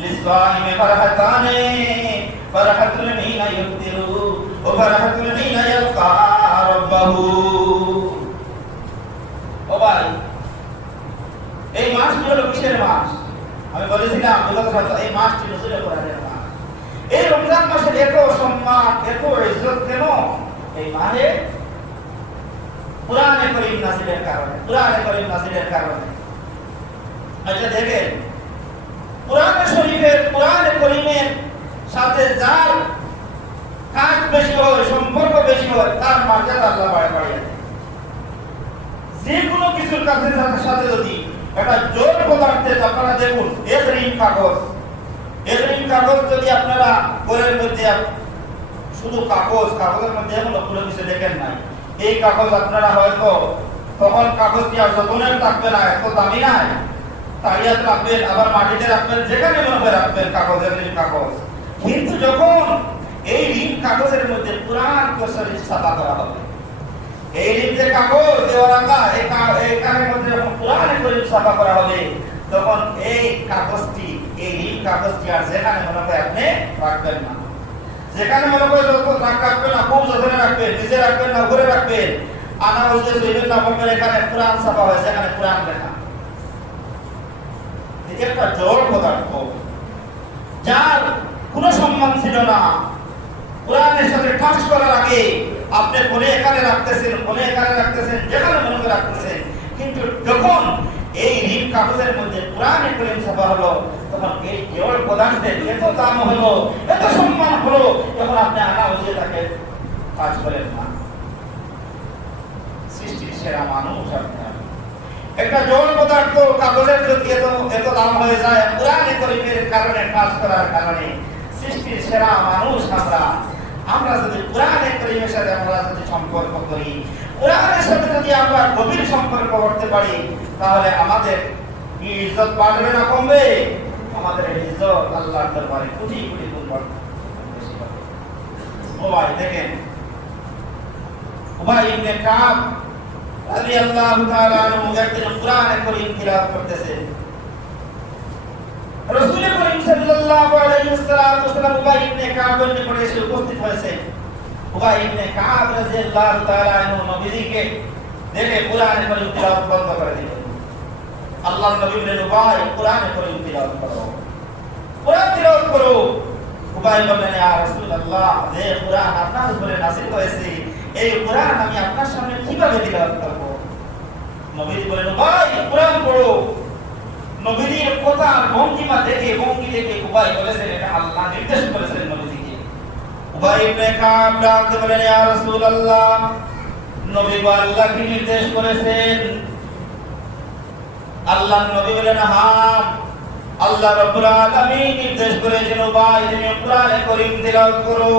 লিসসাইমি ফারহাতানি ফারহাতুল হিনা ইফতিরু ওয়া ফারহাতুল হিনা ইয়ালকা রাব্বাহু। ও ভাই, এই মাসটি হলো কিসের মাস? আমি বলেছিলাম এই মাসটি নজরুলের কোরআনের মাস। এই রমজান মাসের এত সম্মান, এত ইজ্জত কেন? এই মাসে কুরআনে কারীম নাযিলের কারণে, কুরআনে কারীম নাযিলের কারণে। আচ্ছা দেখেন, কুরআনে শরীফের, কুরআনে কারীমের সাথে যার কাজ বেশি হয়, সম্পর্ক বেশি হয়, তার মর্যাদা আল্লাহ বাড়িয়ে দেয়। যে কোনো কিছুর কাজের সাথে যদি একটা জোর পদার্থের, আপনারা দেখুন এগ্রিম কাগজ, এগ্রিম কাগজ যদি আপনারা ঘরের মধ্যে শুধু কাগজ, কাগজের মধ্যে এমন কোনো কিছু দেখেন নাই, এই কাগজ আপনারা হয়তো তখন কাগজটি আর যতনের থাকবে না, এত দামি নাই, তাড়িয়াত রাখবেন, আবার মাটিতে রাখবেন, যেখানে মনে হয় রাখবেন কাগজের ঋণ কাগজ। কিন্তু যখন এই ঋণ কাগজের মধ্যে কোরআন শরীফ ছাপা করা হবে, এই ঋণ যে কাগজ দেওয়া রাখা, এই কাগজের মধ্যে যখন কোরআন শরীফ ছাপা করা হবে, তখন এই কাগজটি, এই ঋণ কাগজটি আর যেখানে মনে হয় আপনি রাখবেন না, যেখানে মনে হয় রাখবেন না, খুব যত্নে রাখবেন, নিচে রাখবেন না, ঘুরে রাখবেন, আনা বুঝতে চলবেন না, বলবেন এখানে কোরআন ছাপা হয়েছে, এখানে কোরআন লেখা। একটা জড় পদার্থ যার কোনো সম্মান ছিল না, কোরআনের সাথে টাচ করার আগে আপনি কোনে এখানে রাখতেছেন, কোনে এখানে রাখতেছেন, যেখানে মনে করে রাখতেছেন, কিন্তু যখন এই ঋণ কাগজের মধ্যে কোরআনে কারীম ছাপা হলো, তখন এই জড় পদার্থের এত দাম হলো, এত সম্মান হলো, তখন আপনি আনা বুঝে তাকে কাজ করেন না। সৃষ্টির সেরা মানুষ আপনার, একটা জড় পদার্থ কাগজের যদি এত দাম হয়ে যায়, কোরআনে কারীমের কারণে, কাজ করার কারণে সৃষ্টির সেরা মানুষ আমরা যদি কোরআনে কারীমের সাথে আমরা যদি সম্পর্ক করি, কোরআনের সাথে যদি আমরা গভীর সম্পর্ক করতে পারি, তাহলে আমাদের ইজ্জত বাড়বে না কমবে? আমাদের ইজ্জত আল্লাহর দরবারে কোটি কোটি গুণ বাড়বে, বেশি হবে। ও ভাই দেখেন, উবাই ইবনে কাব রাদিয়াল্লাহু তাআলা আনহু একদিন কোরআনে কারীম তিলাওয়াত করতেছেন। রাসূল করিম সাল্লাল্লাহু আলাইহি ওয়াসাল্লাম উবাই ইবনে কাবের নিকটে এসে উপস্থিত হয়েছে। উবাই ইবনে কাব রাদিয়াল্লাহু তাআলা আনহু নবীকে দেখে কোরআনে কারীম তিলাওয়াত বন্ধ করে দিলেন। আল্লাহর নবী বললেন, উবাই কোরআনে কারীম তিলাওয়াত করো, কোরআন তিলাওয়াত করো। উবাই বললেন, ইয়া রাসূলুল্লাহ, যে কোরআন আপনার উপরে নাযিল হয়েছে, এই কোরআন আমি আপনার সামনে কিভাবে তিলাওয়াত করব? নবী বললেন, উবাই কোরআন পড়ো। নবীর কথা ভঙ্গিমা দেখে, ভঙ্গি দেখে উবাই বলেছেন, এটা আল্লাহ নির্দেশ করেছেন নবীকে। উবাই ইবনে কাব ডাকতে বলেন, ইয়া রাসূলুল্লাহ, নবী আল্লাহ কি নির্দেশ করেছেন? আল্লাহ নবী বলেন, হ্যাঁ, আল্লাহ রাব্বুল আলামিন নির্দেশ করেছেন, উবাই তুমি কোরআনে কারীম তিলাওয়াত করো।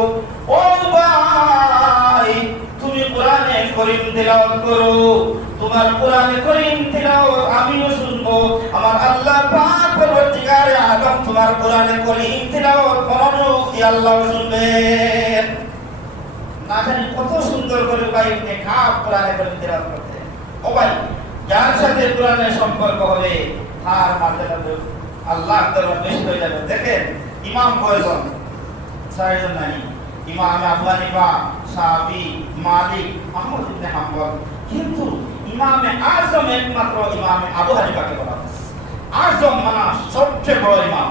ও উবাই, তুমি কোরআনে কারীম তিলাওয়াত করো, তোমার কোরআনে কারীম তিলাওয়াত আমিও শুনবো। আমার আল্লাহ পাক পরবর্তীকারে আলম তোমার কোরআনে কারীম তিলাওয়াত মনোযোগ দিয়ে আল্লাহ শুনবেন। না জানি কত সুন্দর করে উবাই ইবনে কাব কোরআনে কারীম তিলাওয়াত করতেন। ও ভাই, যার সাথে কোরআনের সম্পর্ক হবে, তার মর্যাদা আল্লাহর দরবারে বেশি হয়ে যাবে। দেখেন, ইমাম কয়জন? চারজন নাই। ইমাম আবু হানিফা, শাফি, মালিক, আহমদ ইবনে হাম্বল। কিন্তু ইমামে আযম একমাত্র ইমামে আবু হানিফাকে বলা হয় আযম, মানে সবচেয়ে বড় ইমাম।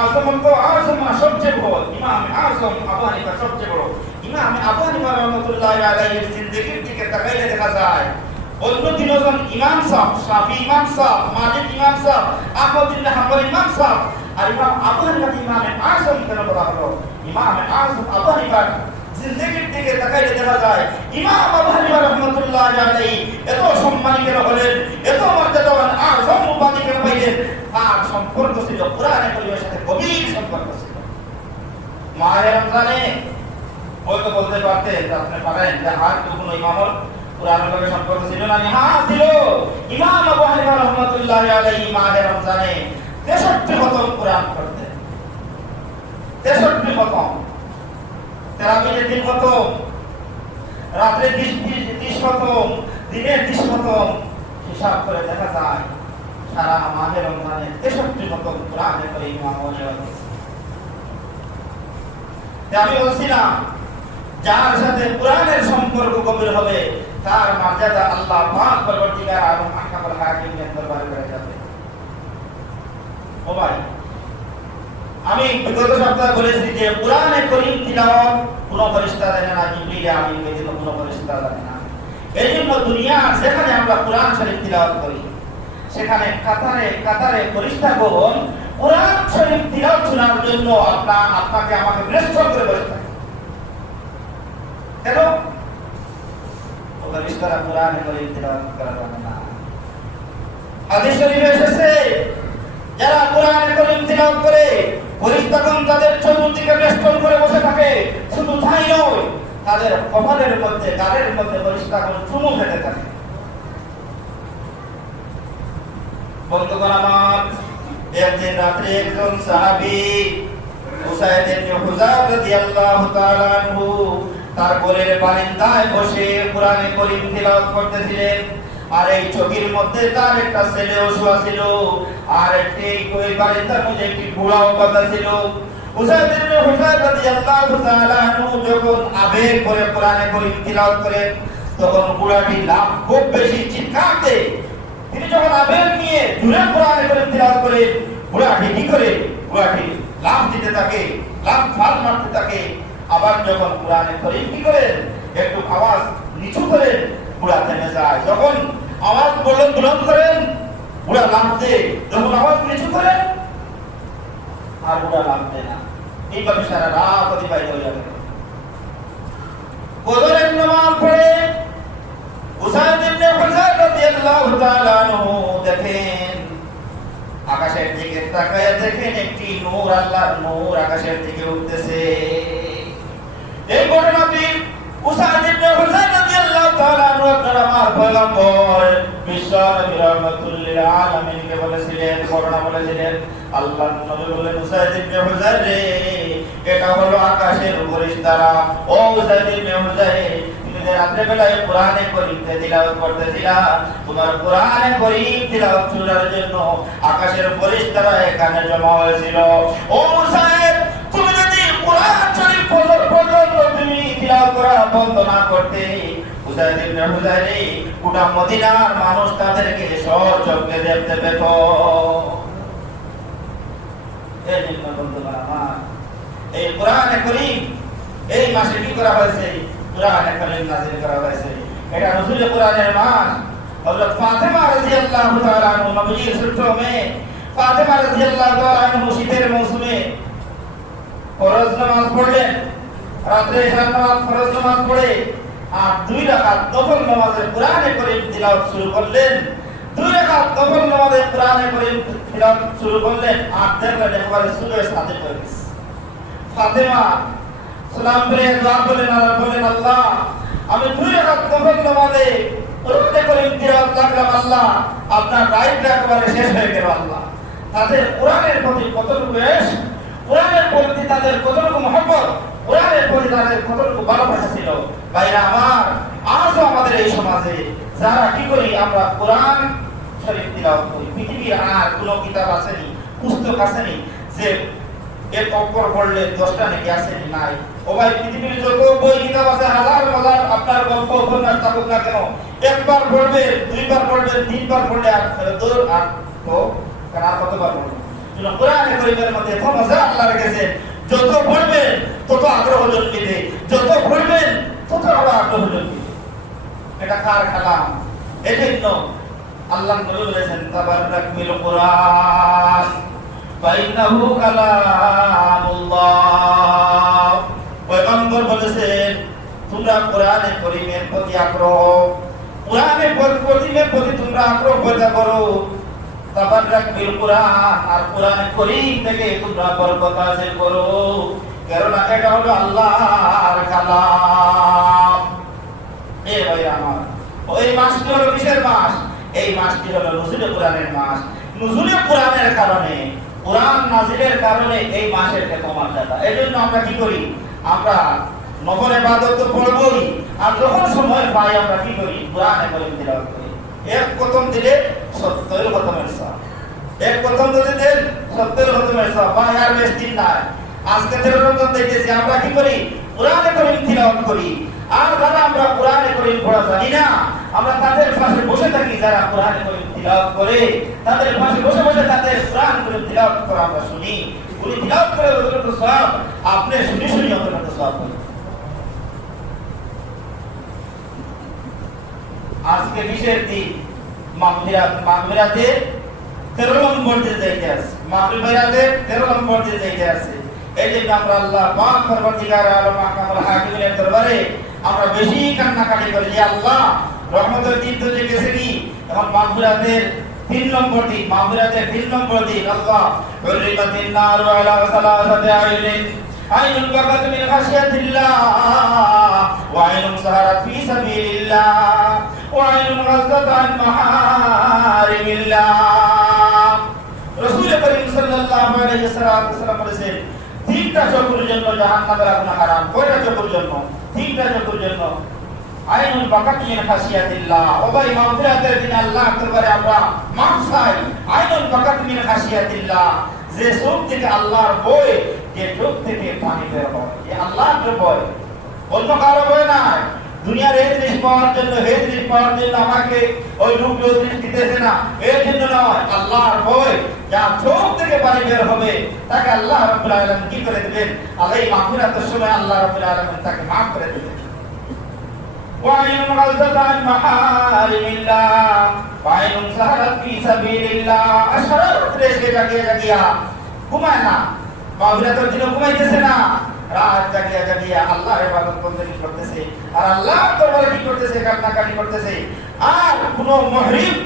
আযম তো আযম মানে সবচেয়ে বড়। ইমামে আযম আবু হানিফা সবচেয়ে বড়। ইমামে আবু হানিফা রাহমাতুল্লাহি আলাইহির জিন্দেগির দিকে তাকাইলে দেখা যায়, অন্য তিনজন ইমাম সাহেব, শাফি ইমাম সাহেব, মালিক ইমাম সাহেব, আহমদ ইবনে হাম্বল ইমাম সাহেব, আর ইমাম আবু হানিফা ইমামে আযম কেন বলা হলো? ইমামে আযম আবু হানিফা জিন্দেগির দিকে তাকাইলে দেখা যায়, ইমাম আবু হানিফা রাহমাতুল্লাহি আলাইহি এত সম্মানিত হলেন, এত মর্যাদাবান, আযম উপাধি কেন পাইলেন? তার সম্পর্ক ছিল কোরআনে কারীমের সাথে, গভীর সম্পর্ক ছিল। মাহে রমজানে হয়তো বলতে পারতেন, আপনি পারেন যে আর কোনো ইমামের কোরআনের লগে সম্পর্ক ছিল না? হ্যাঁ ছিল। ইমাম আবু হানিফা রাহমাতুল্লাহি আলাইহি মাহে রমজানে 63 খতম কোরআন পড়তেন। 63 খতম। তারাবির দিন খতম, রাতে 30 খতম, দিনে 30 খতম। হিসাব করে দেখা যায় সারা মাহে রমজানে 63 খতম কোরআনে কারীম আমলে আমি বলছিলাম যার সাথে কোরআনের সম্পর্ক গভীর হবে তার মর্যাদা আল্লাহ পাক পরবর্তীকার আলম আহকামুল হাকিমের দরবারে বেড়ে যাবে। ও ভাই, আমি বিগত সপ্তাহে বলেছি যে কোরআনে কারীম তিলাওয়াত কোন ফেরেশতা জানে না, জিবরিল আমিনকে দিল কোন ফেরেশতা জানে না। এইজন্য দুনিয়া যেখানে আমরা কোরআন শরীফ তিলাওয়াত করি সেখানে কাতারে কাতারে ফেরেশতাগণ কোরআন শরীফ তিলাওয়াত শোনার জন্য আপনাকে আমাকে বেষ্টন করে বসে থাকে। কেন? ফেরেশতারা কোরআনে কারীম তিলাওয়াত করা জানে না। হাদিস শরীফে এসেছে যারা কোরআনে কারীম তিলাওয়াত করে ফেরেশতাগণ তাদের চতুর্দিকে বেষ্টন করে বসে থাকে। শুধু তাই নয়, তাদের কপালের মধ্যে গালের মধ্যে ফেরেশতাগণ চুমু খেতে থাকে। বন্ধুগণ আমার, একদিন রাতে একজন সাহাবী উসাইদ ইবনে হুযার রাদিয়াল্লাহু তাআলা আনহু তার ঘরের বারান্দায় বসে কোরআনে কারীম তিলাওয়াত করতেছিলেন। আর এই চোখের মধ্যে তার একটা ছেলেও শোয়া ছিল, আর ওই বারান্দার মধ্যে একটি ঘোড়াও বাঁধা ছিল। উসাইদ ইবনে হুযার রাদিয়াল্লাহু তাআলা আনহু যখন আবেগ করে কোরআনে কারীম তিলাওয়াত করেন তখন ঘোড়াটি লাফ খুব বেশি চিৎকার দেয়। তিনি যখন আবেগ নিয়ে জোরে কোরআনে কারীম তিলাওয়াত করেন ঘোড়াটি কি করে? ঘোড়াটি লাফ দিতে থাকে, লাফ ফাল মারতে থাকে। আবার যখন কোরআনে কারীম কি করেন একটু আওয়াজ নিচু করেন ঘোড়া থেমে যায়। যখন আওয়াজ বুলন্দ করেন ঘোড়া লাফ দেয়, যখন আওয়াজ নিচু করেন আর ঘোড়া লাফ দেয় না। এইভাবে সারা রাত অতিবাহিত হয়ে যাবে। ফজরের নামাজ পড়ে উসাইদ ইবনে হুযার রাদিয়াল্লাহু তাআলা আনহু দেখেন আকাশের দিকে তাকায় দেখেন একটি নূর, আল্লাহর নূর আকাশের দিকে উঠতেছে। এই ঘটনাটি উসাইদ ইবনে হুযার রাদিয়াল্লাহু তাআলা আনহু আমার পয়গম্বর বিশ্ব নবী রাহমাতুল লিল আলামিন কে বলেছিলেন, ঘটনা বলেছিলেন। আল্লাহর নবী বলেন, উসাইদ ইবনে হুযার রে, এটা হলো আকাশের ফেরেশতারা। ও উসাইদ ইবনে হুযার, রাত্রে বেলায় কোরআনে কারীম তিলাওয়াত করতেছিলা, তোমার কোরআনে কারীম তিলাওয়াত শোনার জন্য আকাশের ফেরেশতারা এখানে জমা হয়েছিল। ও মুসাইব, তুমি যদি কোরআন শরীফ ফজর পর্যন্ত তুমি তিলাওয়াত করা বন্ধ না করতে, উসাইদ ইবনে হুযার গোটা মদিনার মানুষ তাদেরকে সচক্ষে দেখতে পেত। এই জন্য বন্ধুরা আমার, এই কোরআনে কারীম এই মাসে কি করা হয়েছে? কোরআনে কারীম নাযিল করা হয়েছে। এটা নজুল কোরআনের মাস। হযরত ফাতেমা রাদিয়াল্লাহু তাআলা আনহা নবীর ছোট মেয়ে ফাতেমা রাদিয়াল্লাহু তাআলা আনহা শীতের মৌসুমে ফরজ নামাজ পড়লেন। রাতে ইশার নামাজ ফরজ নামাজ পড়ে আর 2 রাকাত নফল নামাজে কোরআনে কারীম তিলাওয়াত শুরু করলেন। 2 রাকাত নফল নামাজে কোরআনে কারীম তিলাওয়াত শুরু করলেন আর দেখলেন একেবারে সুরে সাদিক হয়ে গেছে। ফাতেমা সালাম করে দোয়া করলেন আর বললেন, আল্লাহ, আমি 2 রাকাত নফল নামাজে কোরআনে কারীম তিলাওয়াত করলাম, আল্লাহ আপনার রাইটটা একেবারে শেষ হয়ে গেল। আল্লাহ, তাদের কোরআনের প্রতি কতটুকু ইশ, কোরআনের প্রতি তাদের কতটুকু মহব্বত, কোরআনের প্রতি তাদের কতটুকু ভালোবাসা ছিল। ভাইরা আমার, আজও আমাদের এই সমাজে যারা কি করি, আমরা কোরআন শরীফ তিলাওয়াত করি। পৃথিবীর আর কোনো কিতাব আসেনি, পুস্তক আসেনি যে এক অক্ষর পড়লে 10টা নাকি আসেনি, নাই। ও ভাই, পৃথিবীর যত বই কিতাব আছে, হাজার হাজার আপনার গল্প উপন্যাস থাকুক না কেন, একবার পড়বে, 2বার পড়বে, 3বার পড়লে আর দূর আর তো আর কতবার পড়বে। কোরআনে কারীমের মধ্যে এত মজা আল্লাহ রেখেছেন, যত পড়বেন তত আগ্রহ জন্মিবে, যত পড়বেন তত আরো আগ্রহ জন্মিবে। এটা কার কালাম? এজন্য আল্লাহ নবী বলেছেন, তাবারাক বিল কুরআন ফাইন্নাহু কালামুল্লাহ। পয়গম্বর বলেছেন, তোমরা কোরআনে কারীমের প্রতি আগ্রহ, কোরআনের কারীমের প্রতি তোমরা আগ্রহ পয়দা করো। তাবারাক বিল কুরআন, আর কোরআনে কারীম থেকে তোমরা বরকত হাসিল করো, কারণ এটা হলো আল্লাহর কালাম। এই ভাই আমার, ওই মাসটি হলো কিসের মাস? এই মাসটি হলো নুজুলে কোরআনের মাস। নুজুলে কোরআনের কারণে, কোরআন নাযিলের কারণে এই মাসের এত মর্যাদা। এজন্য আমরা কি করি? আমরা নফল ইবাদত তো পড়বই, আর যখন সময় পাই আমরা কি করি? কোরআনে কারীম তিলাওয়াত করি। এক খতম দিলে 70 খতমের সওয়াব। এক প্রথম যদি দেন 70 খতমের সওয়াব বা আর বেশ দিন না। আজকে 13 রমজান দেখতেছি আমরা কি করি? কোরআনে কারীম তিলাওয়াত করি। আর যারা আমরা কোরআনে কারীম পড়া জানি না, আমরা তাদের পাশে বসে থাকি, যারা কোরআনে কারীম তিলাওয়াত করে তাদের পাশে বসে বসে তাদের কোরআন কারীম তিলাওয়াত করা আমরা শুনি। উনি তিলাওয়াত করে যতটুকু সওয়াব, আপনি শুনি শুনি অতটুকু সওয়াব পাবেন। আজকে বিশেষ দিন মাগফিরাতে 13 নম্বর দিন যাইতে আছে, মাগফিরাতে 13 নম্বর দিন যাইতে আছে। এই যে আমরা আল্লাহ পাক পরবর্তীকার আলম আহকামুল হাকিমের দরবারে আমরা বেশি কান্নাকাটি করি যে আল্লাহ রহমতের দিন তো যে গেছে কি, এখন মাগফিরাতের 3 নম্বর দিন, মাগফিরাতের 3 নম্বর দিন। আল্লাহ উরিমাতিন নার আলা সালাসাতি আইনিন, আইনুন বাকাত মিন খাশিয়াতিল্লাহ ওয়া আইনুন সাহারাত ফি সাবিলিল্লাহ ওয়া আইনুন গাযাত আন মাহারিমিল্লাহ। রাসূল করিম সাল্লাল্লাহু আলাইহি ওয়াসাল্লাম বলেছেন, 3টা চোখের জন্য জাহান্নামের আগুন হারাম। কয়টা চোখের জন্য? 3টা চোখের জন্য। আইনুন বাকাত মিন খাশিয়াতিল্লাহ, ও ভাই মাগফিরাতের দিন আল্লাহর দরবারে আমরা মাফ চাই। আইনুন বাকাত মিন খাশিয়াতিল্লাহ, যে চোখ থেকে আল্লাহর ভয়, যে চোখ থেকে পানি বের হয়, এই আল্লাহর ভয়, অন্য কারো ভয় নাই। দুনিয়ার এই জিনিস পাওয়ার জন্য, এই জিনিস পাওয়ার জন্য আমাকে ওই লোক জিনিস দিতেছে না, এর জন্য নয়, আল্লাহর ভয়। যার চোখ থেকে পানি বের হবে তাকে আল্লাহ রাব্বুল আলামিন কি করে দিবেন? আল্লাহ মাগফিরাতের সময় আল্লাহ রাব্বুল আলামিন তাকে maaf করে দিবেন। ওয়াইনুন গাযাত আন মাহারিমিল্লাহ ওয়াইনুন সাহারাত ফি সাবিলিল্লাহ। আশরাত রেখে জাগিয়া ঘুমায় না, মাগফিরাতের দিন ঘুমাইতেছে না, রাত জাগিয়া আল্লাহর ইবাদত বন্দেগী করতেছে, আর আল্লাহর দরবারে কি করতেছে? কান্নাকাটি করতেছে। আর কোন মুহরিম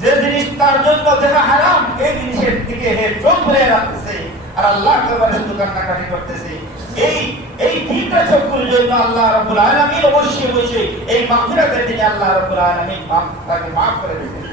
যে জিনিস তার জন্য দেখা হারাম, এই জিনিসের দিকে হে চোখ ফেলে রাখতেছে, আর আল্লাহর দরবারে শুধু কান্নাকাটি করতেছে। এই 3টা চোখের জন্য আল্লাহ রাব্বুল আলামিন অবশ্যই এই মাগফিরাতের দিনে আল্লাহ রাব্বুল আলামিন তাকে maaf করে দিবেন।